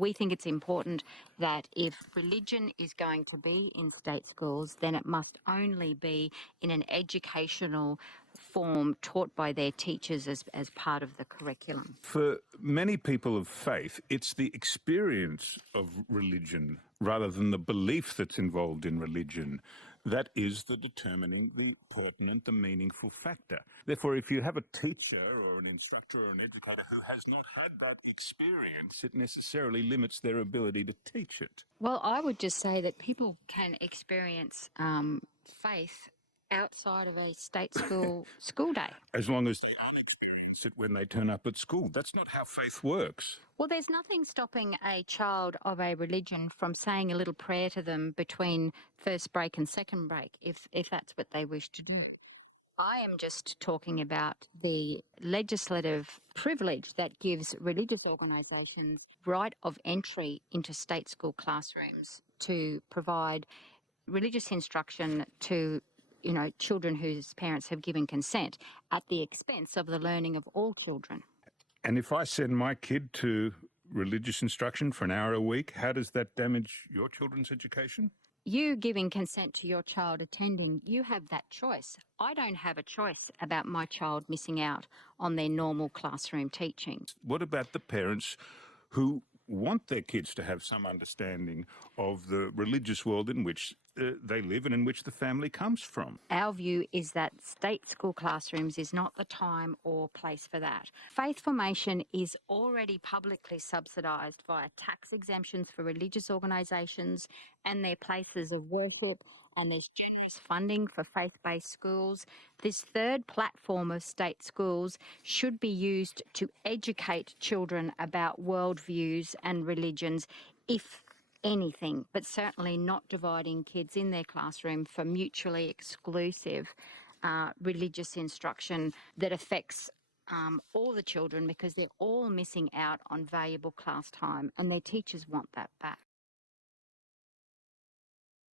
we think it's important that if religion is going to be in state schools, then it must only be in an educational form taught by their teachers as part of the curriculum. For many people of faith, it's the experience of religion rather than the belief that's involved in religion that is the determining, the pertinent, the meaningful factor. Therefore, if you have a teacher or an instructor or an educator who has not had that experience, it necessarily limits their ability to teach it. Well, I would just say that people can experience faith outside of a state school day. As long as they unexperience it when they turn up at school. That's not how faith works. Well, there's nothing stopping a child of a religion from saying a little prayer to them between first break and second break, if that's what they wish to do. I am just talking about the legislative privilege that gives religious organisations right of entry into state school classrooms to provide religious instruction to children whose parents have given consent at the expense of the learning of all children. And if I send my kid to religious instruction for an hour a week, how does that damage your children's education? You giving consent to your child attending, you have that choice. I don't have a choice about my child missing out on their normal classroom teaching. What about the parents who want their kids to have some understanding of the religious world in which they live and in which the family comes from? Our view is that state school classrooms is not the time or place for that. Faith formation is already publicly subsidised via tax exemptions for religious organisations and their places of worship, and there's generous funding for faith-based schools. This third platform of state schools should be used to educate children about worldviews and religions, if anything, but certainly not dividing kids in their classroom for mutually exclusive religious instruction that affects all the children, because they're all missing out on valuable class time and their teachers want that back.